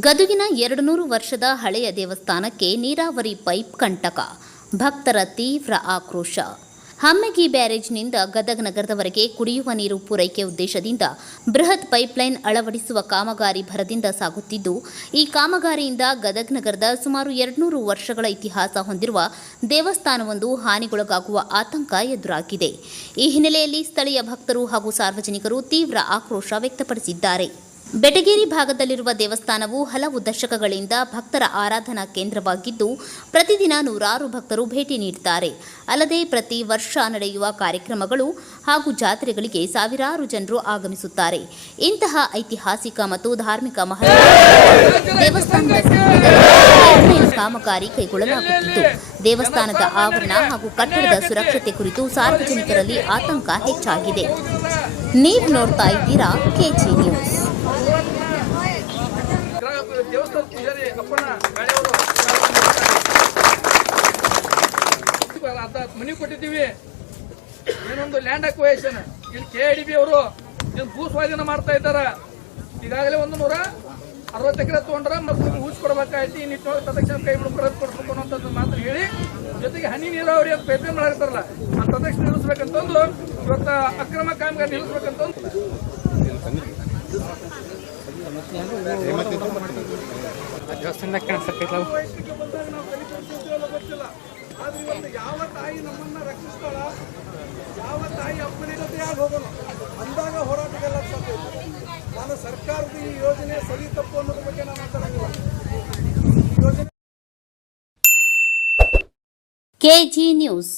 ಗದುಗಿನ 200 ವರ್ಷದ ಹಳೆಯ ದೇವಸ್ಥಾನಕ್ಕೆ ನೀರಾವರಿ ಪೈಪ್ ಕಂಟಕ, ಭಕ್ತರ ತೀವ್ರ ಆಕ್ರೋಶ. ಹಮ್ಮಿಗಿ ಬ್ಯಾರೇಜ್ನಿಂದ ಗದಗ ನಗರದವರೆಗೆ ಕುಡಿಯುವ ನೀರು ಪೂರೈಕೆ ಉದ್ದೇಶದಿಂದ ಬೃಹತ್ ಪೈಪ್ಲೈನ್ ಅಳವಡಿಸುವ ಕಾಮಗಾರಿ ಭರದಿಂದ ಸಾಗುತ್ತಿದ್ದು, ಈ ಕಾಮಗಾರಿಯಿಂದ ಗದಗ ನಗರದ ಸುಮಾರು 200 ವರ್ಷಗಳ ಇತಿಹಾಸ ಹೊಂದಿರುವ ದೇವಸ್ಥಾನವೊಂದು ಹಾನಿಗೊಳಗಾಗುವ ಆತಂಕ ಎದುರಾಗಿದೆ. ಈ ಹಿನ್ನೆಲೆಯಲ್ಲಿ ಸ್ಥಳೀಯ ಭಕ್ತರು ಹಾಗೂ ಸಾರ್ವಜನಿಕರು ತೀವ್ರ ಆಕ್ರೋಶ ವ್ಯಕ್ತಪಡಿಸಿದ್ದಾರೆ. ಬೆಟಗೇರಿ ಭಾಗದಲ್ಲಿರುವ ದೇವಸ್ಥಾನವು ಹಲವು ದಶಕಗಳಿಂದ ಭಕ್ತರ ಆರಾಧನಾ ಕೇಂದ್ರವಾಗಿದ್ದು, ಪ್ರತಿದಿನ ನೂರಾರು ಭಕ್ತರು ಭೇಟಿ ನೀಡುತ್ತಾರೆ. ಅಲ್ಲದೆ ಪ್ರತಿ ವರ್ಷ ನಡೆಯುವ ಕಾರ್ಯಕ್ರಮಗಳು ಹಾಗೂ ಜಾತ್ರೆಗಳಿಗೆ ಸಾವಿರಾರು ಜನರು ಆಗಮಿಸುತ್ತಾರೆ. ಇಂತಹ ಐತಿಹಾಸಿಕ ಮತ್ತು ಧಾರ್ಮಿಕ ಮಹತ್ವ ದೇವಸ್ಥಾನದ ಕಾಮಗಾರಿ ಕೈಗೊಳ್ಳಲಾಗುತ್ತಿದ್ದು, ದೇವಸ್ಥಾನದ ಆವರಣ ಹಾಗೂ ಕಟ್ಟಡದ ಸುರಕ್ಷತೆ ಕುರಿತು ಸಾರ್ವಜನಿಕರಲ್ಲಿ ಆತಂಕ ಹೆಚ್ಚಾಗಿದೆ. ನೀವು ನೋಡ್ತಾ ಇದ್ದೀರಾ ಕೆಜಿ ನ್ಯೂಸ್. ದೇವಸ್ಥಾನ ಪೂಜಾರಿ ಅಪ್ಪನ ಗಾಡಿಯವರು ಮನೆ ಕೊಟ್ಟಿದ್ದೀವಿ. ಏನೊಂದು ಲ್ಯಾಂಡ್ ಅಕ್ವೈಷನ್ ಇಲ್ಲಿ KIDB ಅವರು ಭೂ ಸ್ವಾಧೀನ ಮಾಡ್ತಾ ಇದ್ದಾರೆ. ಈಗಾಗಲೇ 160 ಎಕರೆ ತಗೊಂಡ್ರ ಮತ್ತು ಊಹಿಸ್ಕೊಡ್ಬೇಕಾಯ್ತು. ಈ ನಿಟ್ಟಿನೊಳಗೆ ತಕ್ಷಣ ಕೈ ಕೊಡ್ಬೇಕು ಅನ್ನೋಂಥದ್ದು ಮಾತ್ರ ಹೇಳಿ, ಜೊತೆಗೆ ಹನಿ ನೀರಾವರಿ ಅಂತ ಪೈಪ್ಲೈನ್ ಮಾಡಿರ್ತಾರಲ್ಲ ಆ ತಕ್ಷಣ ನಿಲ್ಲಿಸ್ಬೇಕಂತಂದು, ಇವತ್ತ ಅಕ್ರಮ ಕಾಮಗಾರಿ ನಿಲ್ಲಿಸ್ಬೇಕಂತಂದು ಗೊತ್ತಿಲ್ಲ. ಆದ್ರೆ ಇವತ್ತು ಯಾವ ತಾಯಿ ನಮ್ಮನ್ನ ರಕ್ಷಿಸ್ತಾಳ, ಯಾವ ತಾಯಿ ಅಪ್ಪನಿಗೆ ಜೊತೆಯಾಗಿ ಹೋಗೋಣ ಅಂದಾಗ ಹೋರಾಟಗೆಲ್ಲ ಸಾಧ್ಯ. ನಾನು ಸರ್ಕಾರದ ಈ ಯೋಜನೆ ಸರಿ ತಪ್ಪು ಅನ್ನೋದ್ರ ಬಗ್ಗೆ ನಾನು ಮಾತಾಡಂಗಿಲ್ಲ. KG news.